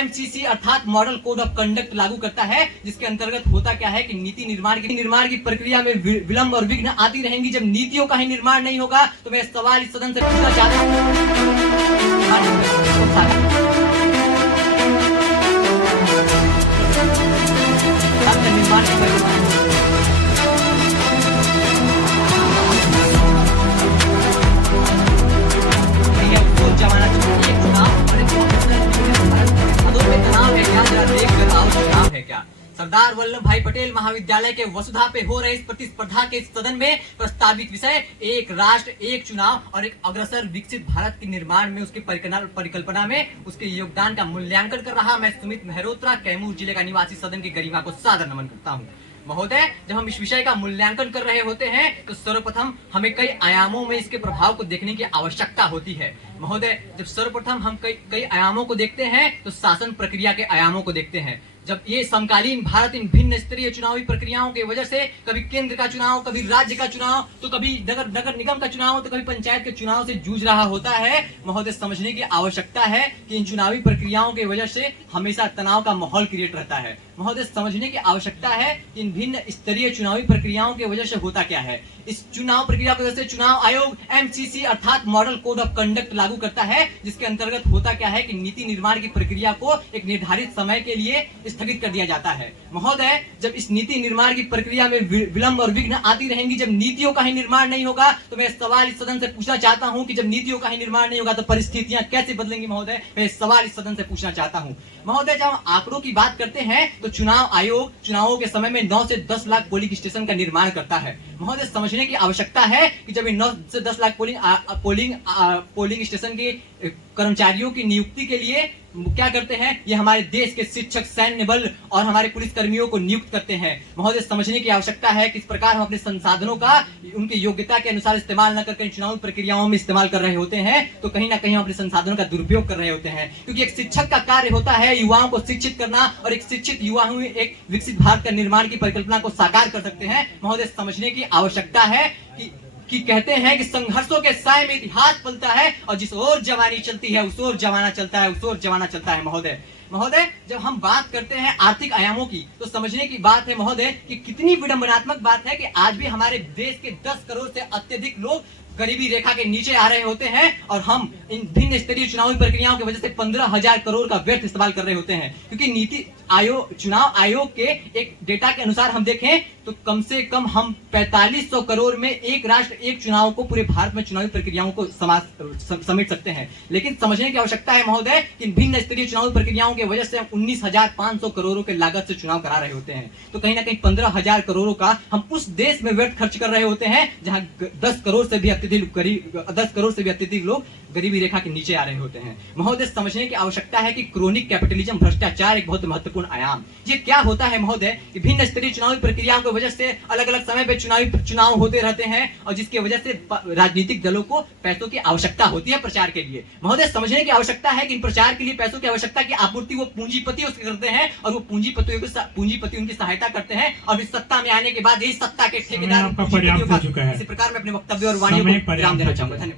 MCC अर्थात model code of conduct लागू करता है, जिसके अंतर्गत होता क्या है कि नीति निर्माण की प्रक्रिया में विलंब और विघ्न आती रहेंगी। जब नीतियों का ही निर्माण नहीं होगा तो मैं सवाल इस सदन से पूछना चाहता हूँ। निर्माण है क्या? सरदार वल्लभ भाई पटेल महाविद्यालय के वसुधा पे हो रहे इस प्रतिस्पर्धा के सदन में प्रस्तावित विषय एक राष्ट्र एक चुनाव और एक अग्रसर विकसित भारत के निर्माण में उसकी परिकल्पना में उसके योगदान का मूल्यांकन कर रहा मैं सुमित मेहरोत्रा कैमूर जिले का निवासी सदन की गरिमा को सादर नमन करता हूँ। महोदय, जब हम इस विषय का मूल्यांकन कर रहे होते हैं तो सर्वप्रथम हमें कई आयामों में इसके प्रभाव को देखने की आवश्यकता होती है। महोदय, जब सर्वप्रथम हम कई आयामों को देखते हैं तो शासन प्रक्रिया के आयामों को देखते हैं। जब ये समकालीन भारत इन भिन्न स्तरीय चुनावी प्रक्रियाओं की वजह से कभी केंद्र का चुनाव, कभी राज्य का चुनाव, तो कभी नगर निगम का चुनाव, तो कभी पंचायत के चुनाव से जूझ रहा होता है। महोदय, समझने की आवश्यकता है कि इन चुनावी प्रक्रियाओं की वजह से हमेशा तनाव का माहौल क्रिएट रहता है। महोदय, समझने की आवश्यकता है कि इन भिन्न स्तरीय चुनावी प्रक्रियाओं की वजह से होता क्या है। इस चुनाव प्रक्रिया की वजह से चुनाव आयोग MCC अर्थात मॉडल कोड ऑफ कंडक्ट लागू करता है, जिसके अंतर्गत होता क्या है कि नीति निर्माण की प्रक्रिया को एक निर्धारित समय के लिए स्थगित कर दिया जाता है। महोदय, जब इस नीति निर्माण की प्रक्रिया में विलंब और विघ्न आती रहेंगी, जब नीतियों का ही निर्माण नहीं होगा तो मैं सवाल इस सदन से पूछना चाहता हूं कि जब नीतियों का ही निर्माण नहीं होगा तो परिस्थितियां कैसे बदलेंगी। महोदय, मैं सवाल इस सदन से पूछना चाहता हूं। महोदय, जब हम आंकड़ों की बात करते हैं तो चुनाव आयोग चुनावों के समय में 9 से 10 लाख पोलिंग स्टेशन का निर्माण करता है। महोदय, समझने की आवश्यकता है कि जब 9 से 10 लाख पोलिंग स्टेशन के कर्मचारियों की नियुक्ति के लिए क्या करते हैं, ये हमारे देश के शिक्षक, सैन्य बल और हमारे पुलिस कर्मियों को नियुक्त करते हैं। महोदय, समझने की आवश्यकता है कि इस प्रकार हम अपने संसाधनों का उनकी योग्यता के अनुसार इस्तेमाल न करके चुनावी प्रक्रियाओं में इस्तेमाल कर रहे होते हैं, तो कहीं ना कहीं हम अपने संसाधनों का दुरुपयोग कर रहे होते हैं। क्योंकि एक शिक्षक का कार्य होता है युवाओं को शिक्षित करना, और एक शिक्षित युवा ही एक विकसित भारत का निर्माण की परिकल्पना को साकार कर सकते हैं। महोदय, समझने की आवश्यकता है कि कहते हैं कि संघर्षों के साय में इतिहास पलता है और जिस ओर जवानी चलती है उस ओर जमाना चलता है, उस ओर जमाना चलता है। महोदय, जब हम बात करते हैं आर्थिक आयामों की तो समझने की बात है महोदय कि कितनी विडंबनात्मक बात है कि आज भी हमारे देश के 10 करोड़ से अत्यधिक लोग गरीबी रेखा के नीचे आ रहे होते हैं, और हम इन भिन्न स्तरीय चुनावी प्रक्रियाओं की वजह से 15,000 करोड़ का व्यर्थ इस्तेमाल कर रहे होते हैं। क्योंकि चुनाव आयोग के एक डेटा के अनुसार हम देखें तो कम से कम हम 4500 करोड़ में एक राष्ट्र एक चुनाव को पूरे भारत में चुनावी प्रक्रियाओं को समेट सकते हैं। लेकिन समझने की आवश्यकता है महोदय कि इन भिन्न स्तरीय चुनावी प्रक्रियाओं की वजह से हम 19,500 करोड़ों के लागत से चुनाव करा रहे होते हैं। तो कहीं ना कहीं 15,000 करोड़ों का हम उस देश में व्यर्थ खर्च कर रहे होते हैं जहां 10 करोड़ से भी अत्यधिक लोग गरीबी रेखा के नीचे आ रहे होते हैं। महोदय, समझने की आवश्यकता है कि क्रोनिक कैपिटलिज्म, भ्रष्टाचार एक बहुत महत्वपूर्ण आयाम। ये क्या होता है महोदय कि भिन्न स्तरीय चुनावी प्रक्रियाओं की वजह से अलग अलग समय पे चुनाव होते रहते हैं, और जिसकी वजह से राजनीतिक दलों को पैसों की आवश्यकता होती है प्रचार के लिए। महोदय, समझने की आवश्यकता है कि इन प्रचार के लिए पैसों की आवश्यकता की आपूर्ति वो पूंजीपति उसके करते हैं, और वो पूंजीपति उनकी सहायता करते हैं, और इस सत्ता में आने के बाद यही सत्ता के ठेकेदार। इसी प्रकार मैं अपने वक्तव्य और वाणी को विराम देना चाहूंगा। धन्यवाद।